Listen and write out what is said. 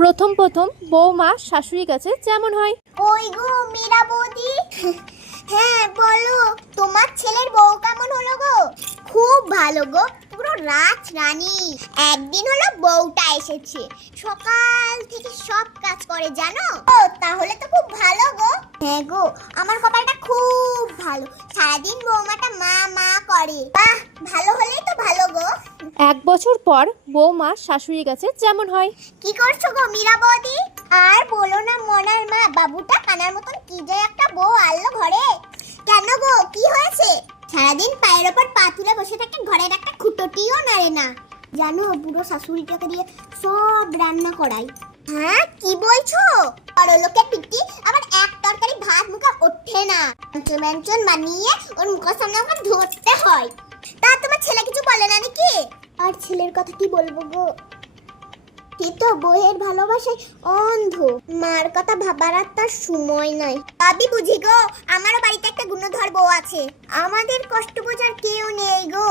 প্রথম প্রথম বৌমা শাশুড়ির কাছে যেমন হয়। কই গো মীরা বৌদি? হ্যাঁ বলো, তোমার ছেলের বউ কেমন হলো গো? খুব ভালো গো, পুরো রাজরানী। একদিন হলো বউটা এসেছে, সকাল থেকে সব কাজ করে জানো। ও তাহলে তো খুব ভালো গো। হ্যাঁ গো, আমার কপালটা খুব ভালো, সারাদিন বৌমাটা মা মা করে। বাহ, ভালো হলেই তো ভালো গো। 1 বছর পর বৌমা শাশুড়ির কাছে যেমন হয়। কি করছো গো মীরা বৌদি? আর বলো না মনার মা, বাবুটা কানার মতন কি যে একটা বউ আনলো ঘরে। কেন গো, কি হয়েছে? সারাদিন পায়ের ওপর পা তুলে বসে থাকে, ঘরের একটা খুঁটোটিও নাড়ে না। জানো, বুড়ো শাশুড়িটাকে দিয়ে সব রান্না করাই। হ্যাঁ কি বলছো? বড় লোকের পিটি আবার এক তরকারি ভাত মুখে ওঠে না, ব্যঞ্জন বানিয়ে ওর মুখের সামনে আমাকে ধরতে হয়। তা তোমার ছেলে কিছু বলে না নাকি? আর ছেলের কথা কি বলবো গো, তো বইয়ের ভালোবাসায় অন্ধ, মার কথা ভাবার আর তার সময় নাই। ভাবি বুঝি গো, আমারও বাড়িতে একটা গুণধর বউ আছে, আমাদের কষ্ট বোঝার কেউ নেই গো।